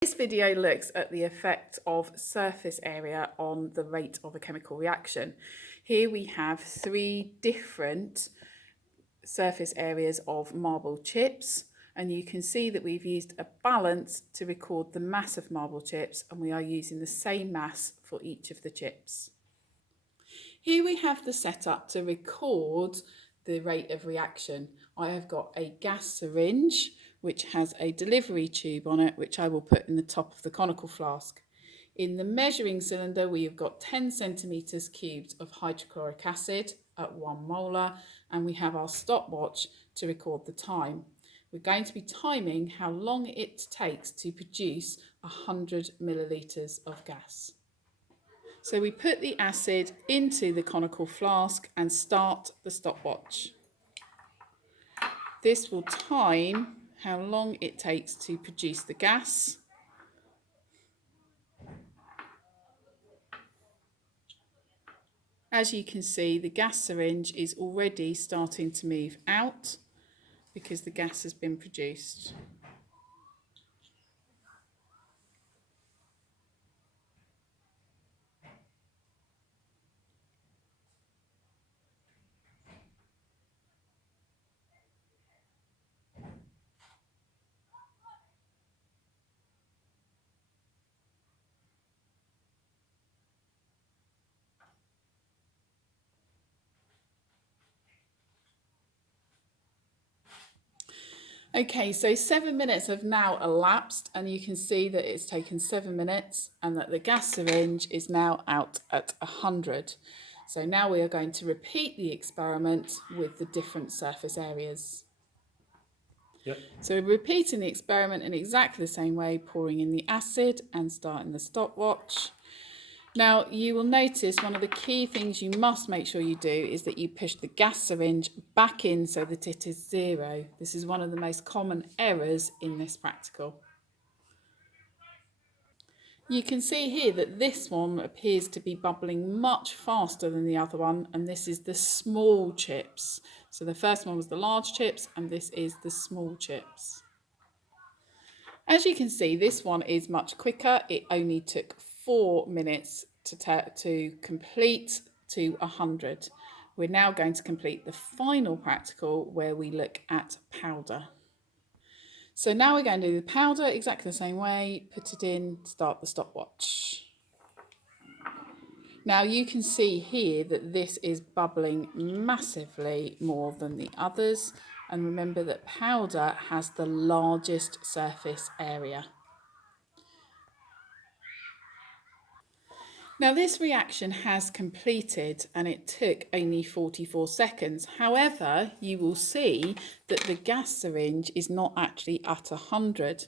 This video looks at the effect of surface area on the rate of a chemical reaction. Here we have 3 different surface areas of marble chips, and you can see that we've used a balance to record the mass of marble chips, and we are using the same mass for each of the chips. Here we have the setup to record the rate of reaction. I have got a gas syringe which has a delivery tube on it, which I will put in the top of the conical flask. In the measuring cylinder, we have got 10 centimetres cubed of hydrochloric acid at 1 molar, and we have our stopwatch to record the time. We're going to be timing how long it takes to produce 100 millilitres of gas. So we put the acid into the conical flask and start the stopwatch. This will time how long it takes to produce the gas. As you can see, the gas syringe is already starting to move out because the gas has been produced. Okay, so 7 minutes have now elapsed, and you can see that it's taken 7 minutes and that the gas syringe is now out at 100. So now we are going to repeat the experiment with the different surface areas. Yep. So we're repeating the experiment in exactly the same way, pouring in the acid and starting the stopwatch. Now, you will notice one of the key things you must make sure you do is that you push the gas syringe back in so that it is 0. This is one of the most common errors in this practical. You can see here that this one appears to be bubbling much faster than the other one, and this is the small chips. So the first one was the large chips, and this is the small chips. As you can see, this one is much quicker. It only took 4 minutes to complete to 100. We're now going to complete the final practical where we look at powder. So now we're going to do the powder exactly the same way. Put it in, start the stopwatch. Now you can see here that this is bubbling massively more than the others, and remember that powder has the largest surface area. Now this reaction has completed and it took only 44 seconds. However, you will see that the gas syringe is not actually at 100.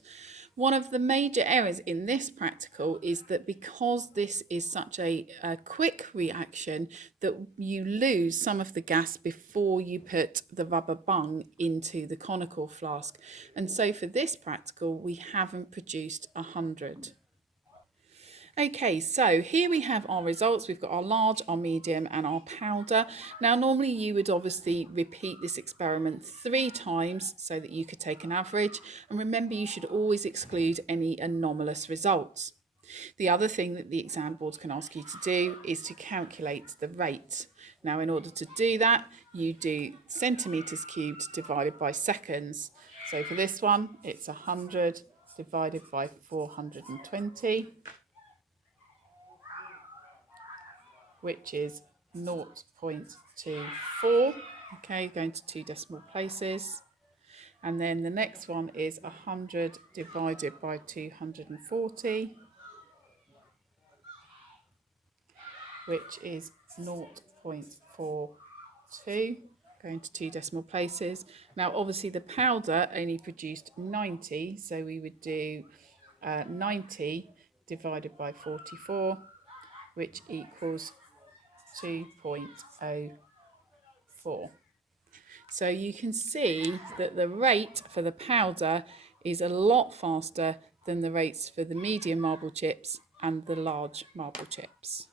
One of the major errors in this practical is that because this is such a quick reaction, that you lose some of the gas before you put the rubber bung into the conical flask. And so for this practical, we haven't produced 100. Okay, so here we have our results. We've got our large, our medium and our powder. Now normally you would obviously repeat this experiment 3 times so that you could take an average, and remember you should always exclude any anomalous results. The other thing that the exam boards can ask you to do is to calculate the rate. Now in order to do that, you do centimetres cubed divided by seconds. So for this one it's 100 divided by 420. Which is 0.24, okay, going to 2 decimal places. And then the next one is 100 divided by 240, which is 0.42, going to 2 decimal places. Now obviously the powder only produced 90, so we would do 90 divided by 44, which equals 2.04. So you can see that the rate for the powder is a lot faster than the rates for the medium marble chips and the large marble chips.